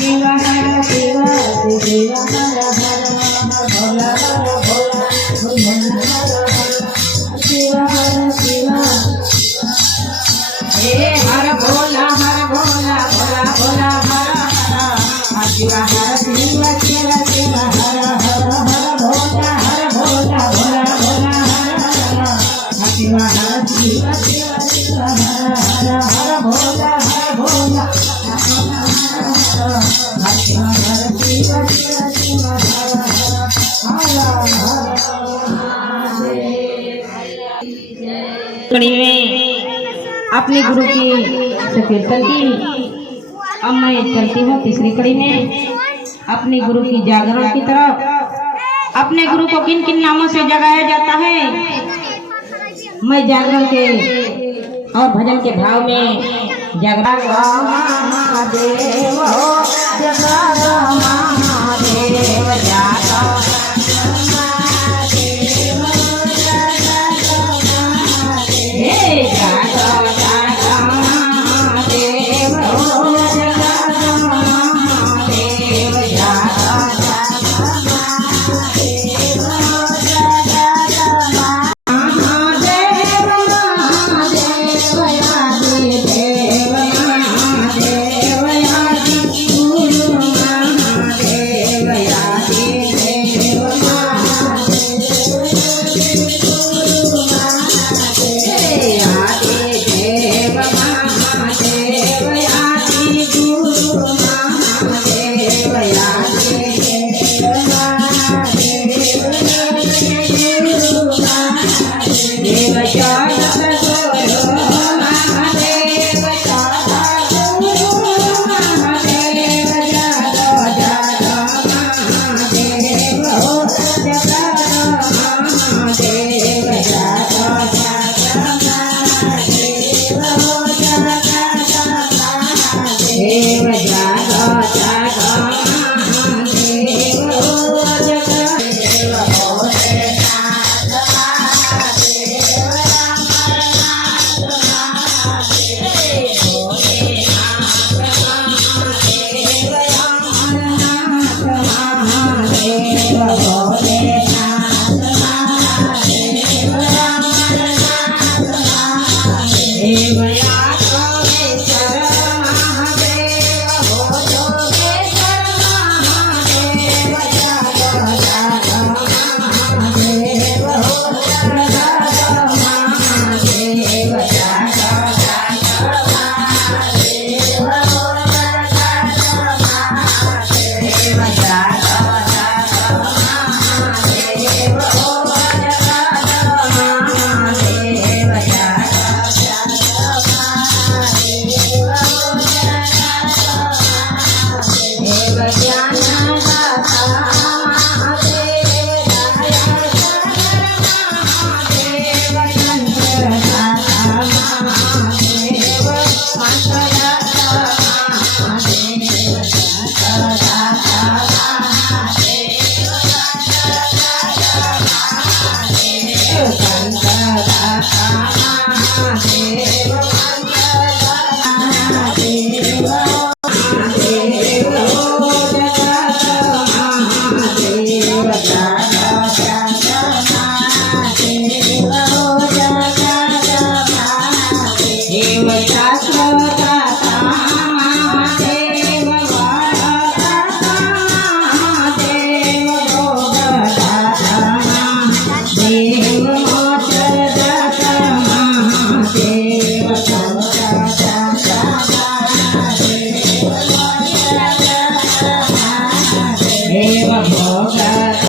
शिव हर शिव शिव हर हर भोला हर भोला भोला हर हर शिव हर शिव हे हर भोला भोला भोला हर हर शिव हर शिव शिव शिव हर हर हर भोला भोला भोला हर हर शिव हर शिव शिव शिव हर हर भोला भोला अपने गुरु की कीर्तन की। अब मैं चलती हूँ तीसरी कड़ी में अपने गुरु की जागरण की तरफ। अपने गुरु को किन किन नामों से जगाया जाता है, मैं जागरण के और भजन के भाव में जगरा महादेव